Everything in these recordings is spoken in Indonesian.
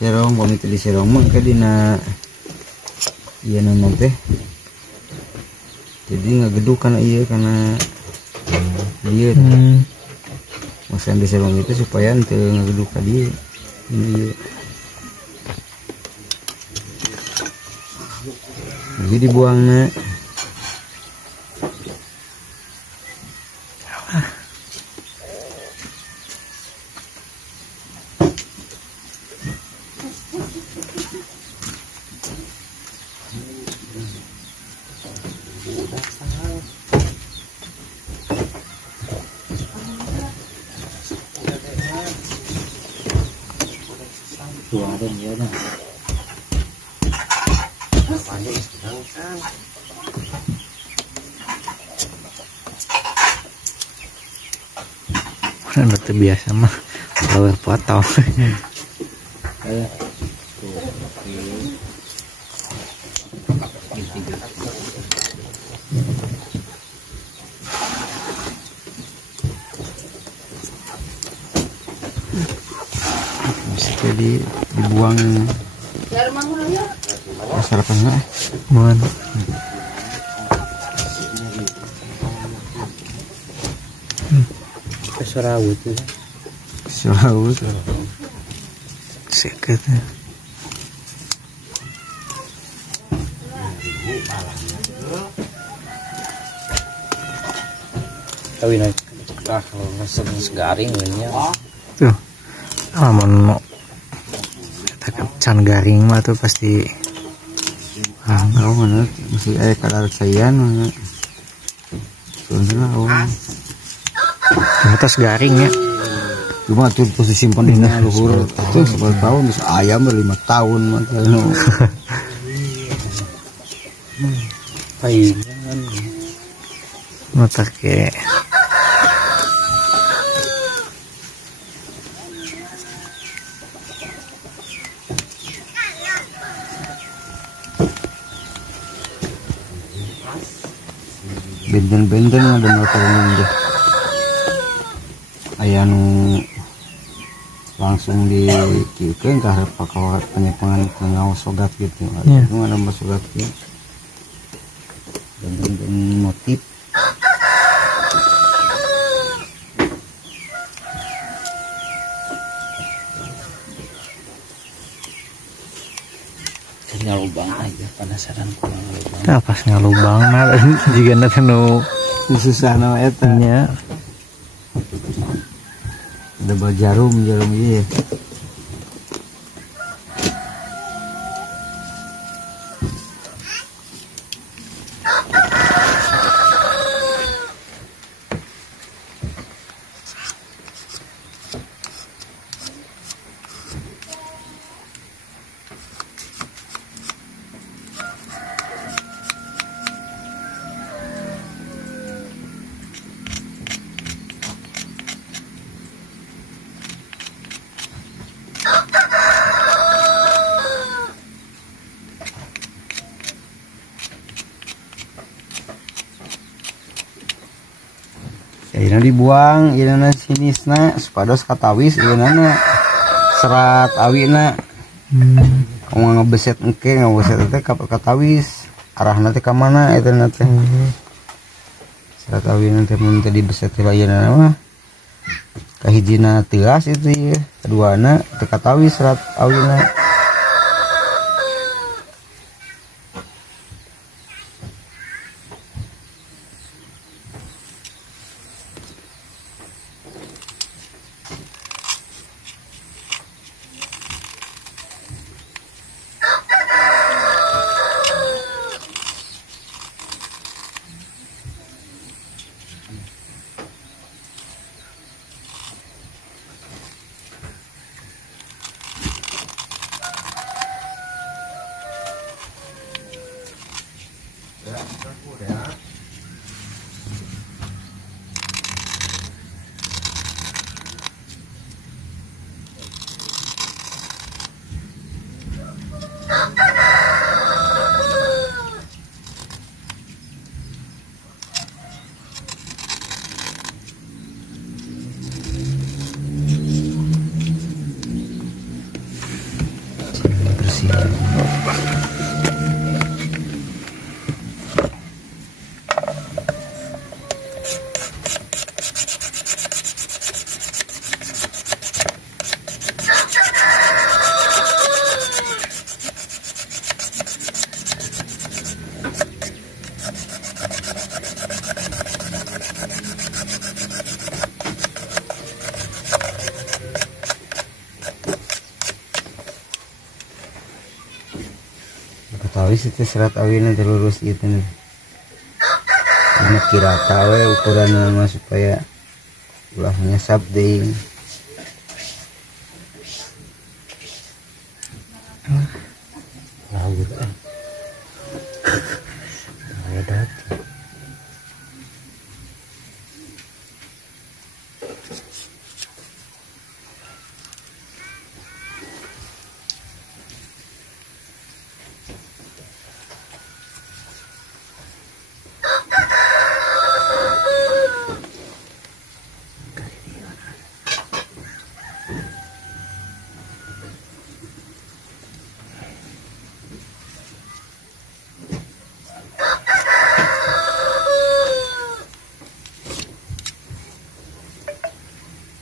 serong pamit di serong mah ka dina ieu naon teh jadi ngageduk kana ieu kana ieu maksudna di serong itu supaya teu ngageduk ka dieu ini jadi dibuangna keluarin ya dah. Mana tuh biasa mah kalau potong. Jadi dibuang sarapan lah Mohon. Keserawut tuh. Serawut Seket. Tapi naik kalau segaring nya. Tuh. Amun can garing mah tuh pasti tahu mana masih ada kadar sayan mana sebenarnya atas garing ya. cuma tuh posisi simpan di luhur itu 10 tahun bisa ayam 5 tahun makanya Paingan mata ke benten-benten ada motornya deh aya nu langsung dikieukeun ka pakawat penyepangan ngaos sogat gitu itu ada sogat gitu benten motif ngalubang aja penasaran kurang ngalubang. tah pas ngalubang nah jiga nanti nu susah na eta nya ada jarum ieu Ayeuna dibuang ieu sinisna supados katawis ieu serat awina mau ngebeset engke ngebeset teh ka katawis arahna teh ka mana eta teh serat awina teh mun teh dibeset teh ayeuna mah kahijina teuas itu ieu kaduana teh katawis serat awina. Ketahui itu serat awinnya terlurus gitu nih. Anak kira tahu ukurannya mah supaya ulahnya sabding. Ngawur kan. Ada.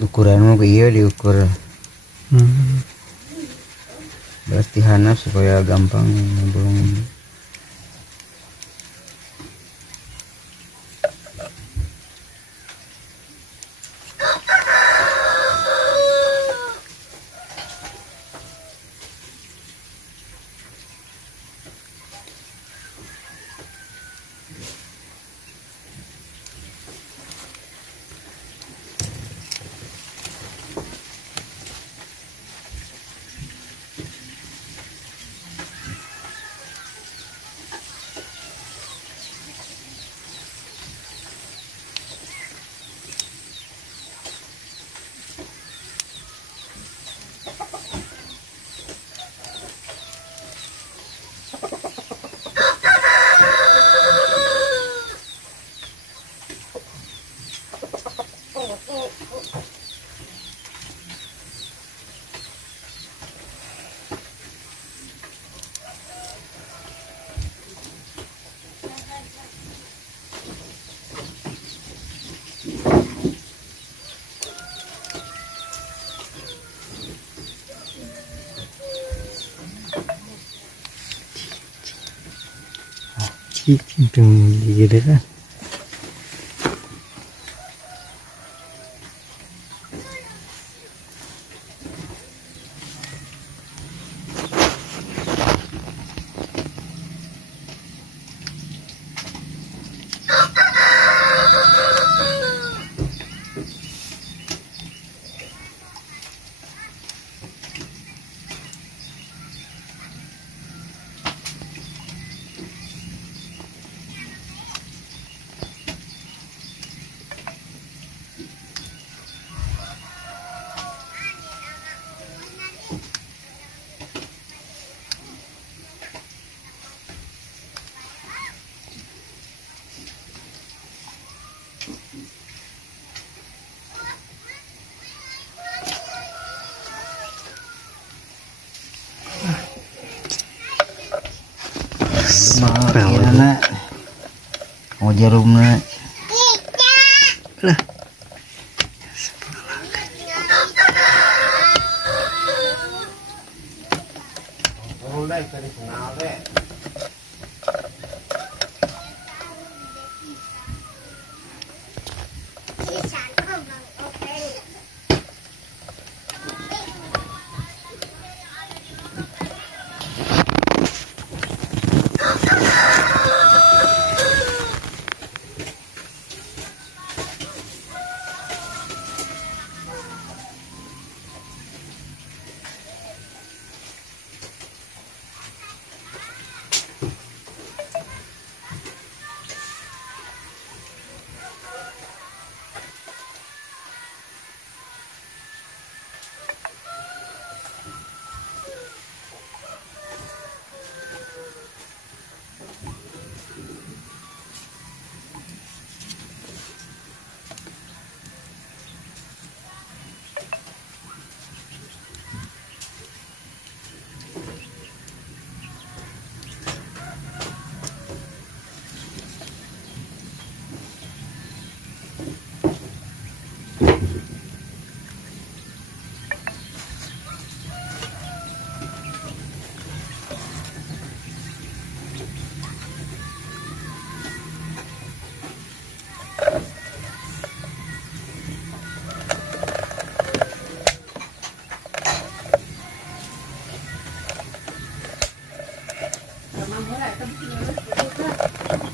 Ukuranmu iya diukur. Berarti hanap supaya gampang nyambung. Itu gitu kan. Akhirnya mau jarumnya Lah.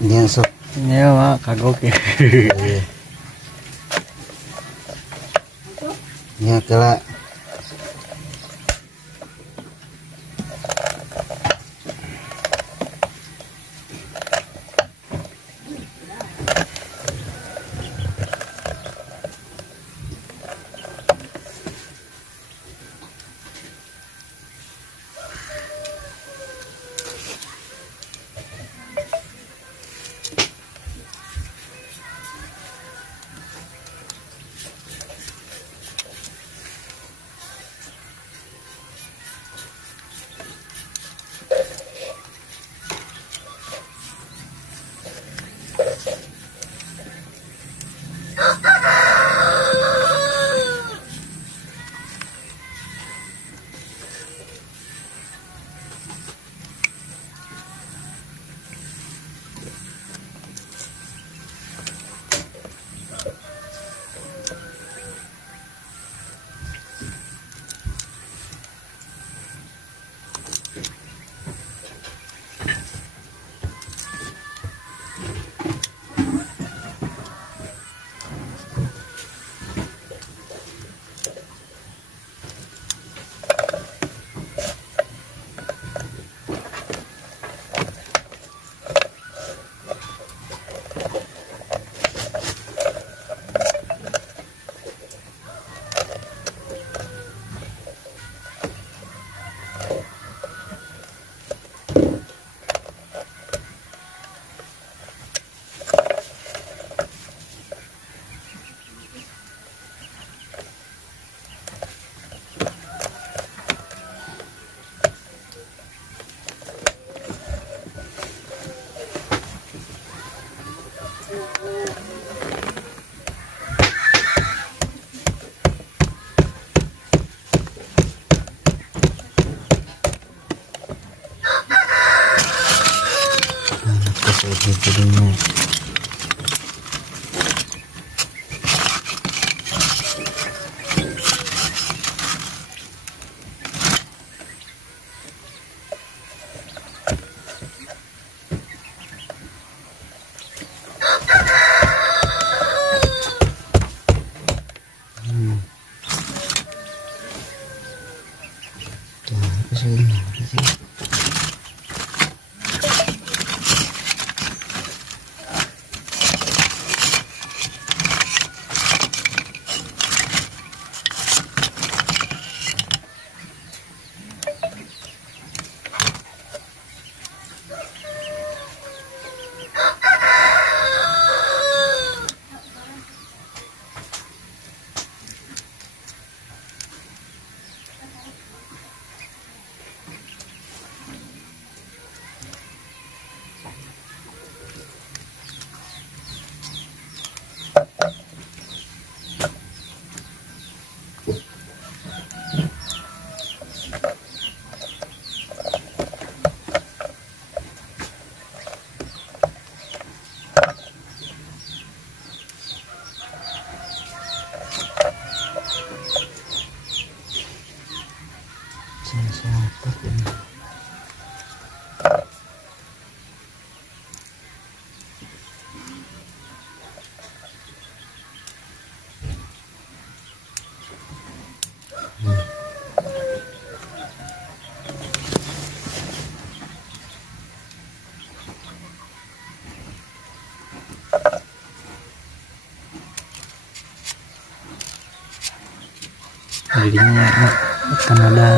Ini sok. Ya mah kagok ya. Ya kela. Jadinya apa sih? Jadinya akan ada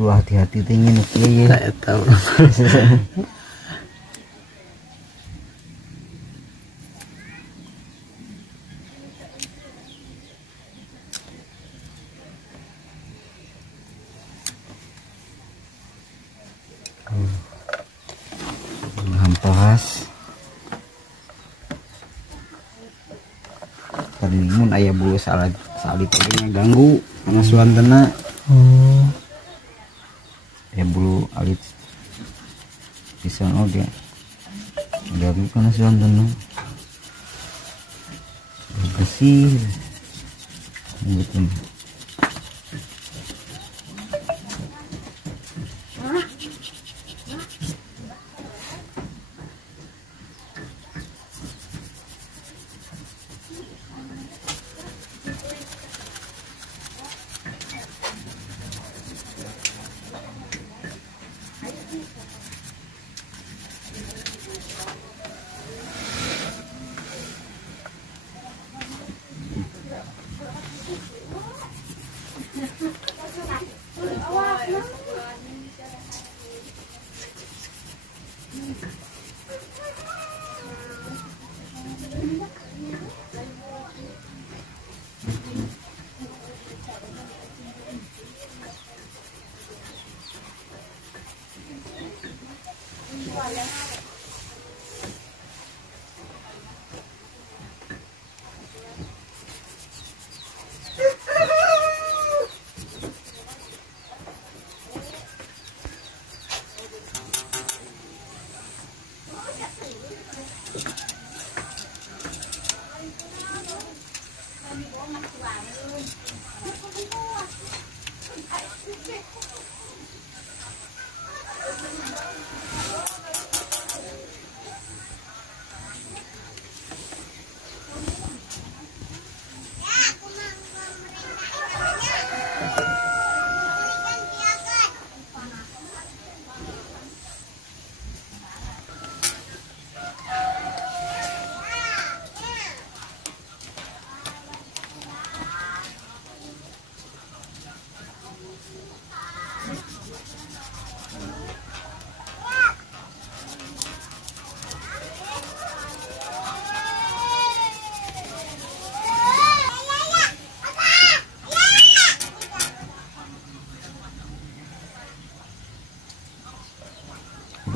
kudu hati-hati tinggi nu kieu ya. Saya tahu. Hampas tadi mun aya bulu salad tadi ngaganggu karena suantena Oh. ya bulu alit pisan oge ganggu karena suantena bersih gitu.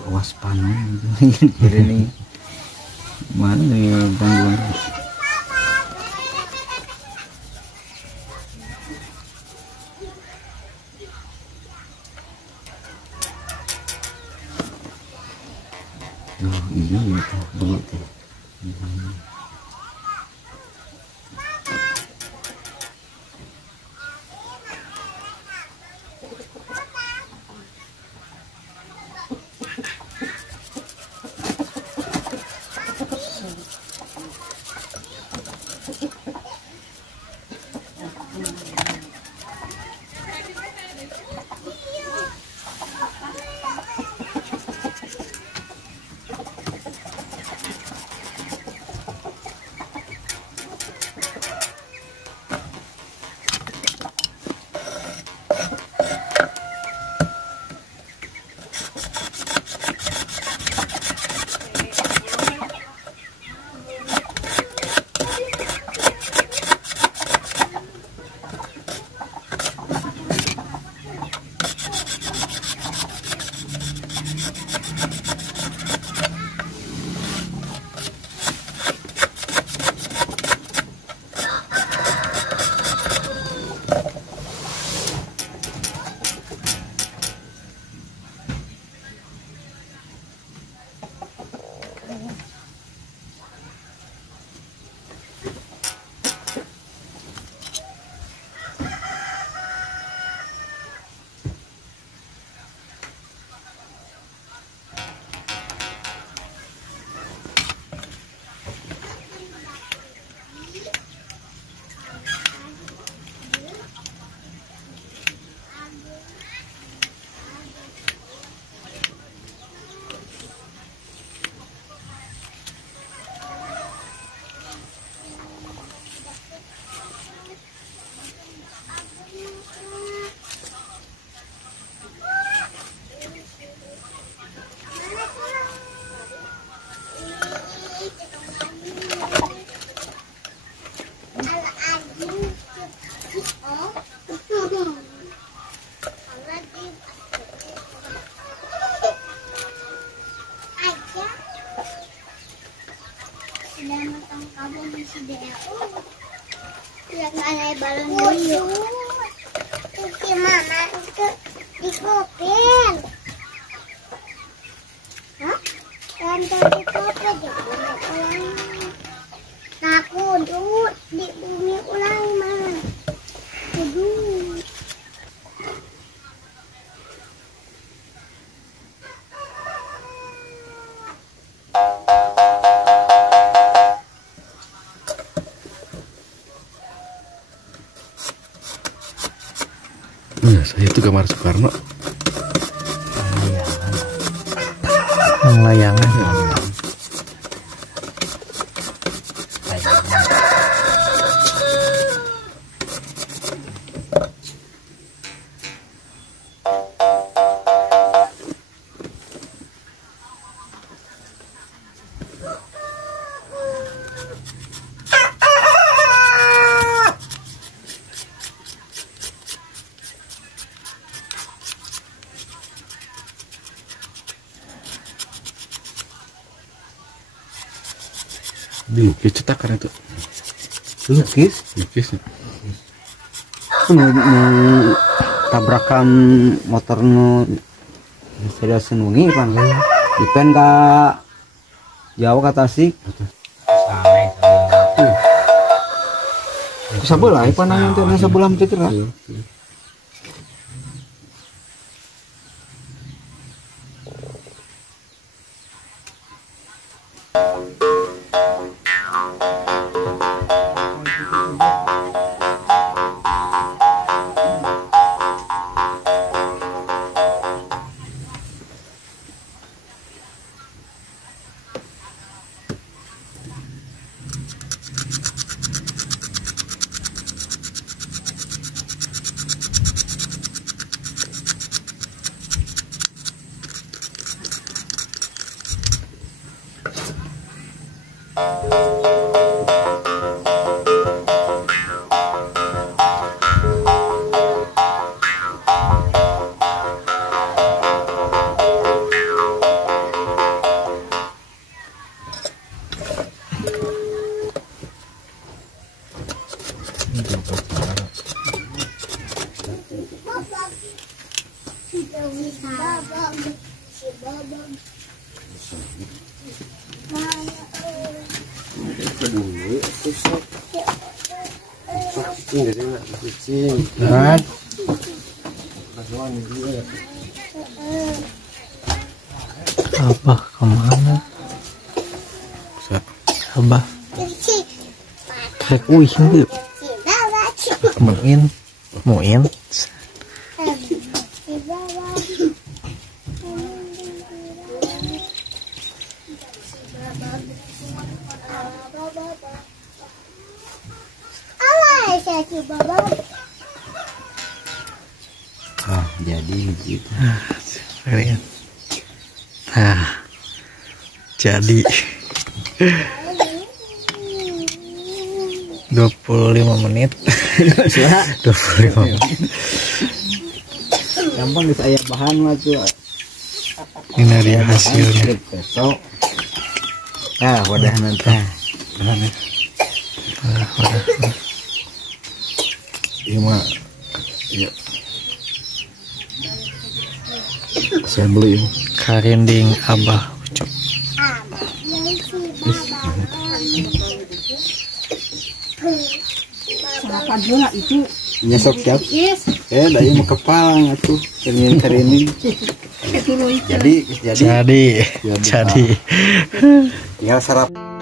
Awas panen gitu. Kira nih mana nih gangguan. Oh iya itu dulu tuh. Nah, saya itu gambar Soekarno. Layangan. Lukis cetakan itu. Lukis Lukis. tabrakan motor nu sudah senungi pan dipen ka Jawa ka Tasik sabelah panangan teh sabelah citra Abah kemana? Abah kayak wih itu muin jadi gitu. Nah, jadi 25 menit. 25 menit. Gampang bisa aya bahan mah tuh. Ini dia hasilnya. Besok. Nah, wadah nanti. Wadah. Iya mah. Iya. Saya beli ini. Karinding Abah Ucup. Nyesok siap. Dari mau kepala atuh kering. Jadi. Tinggal sarap.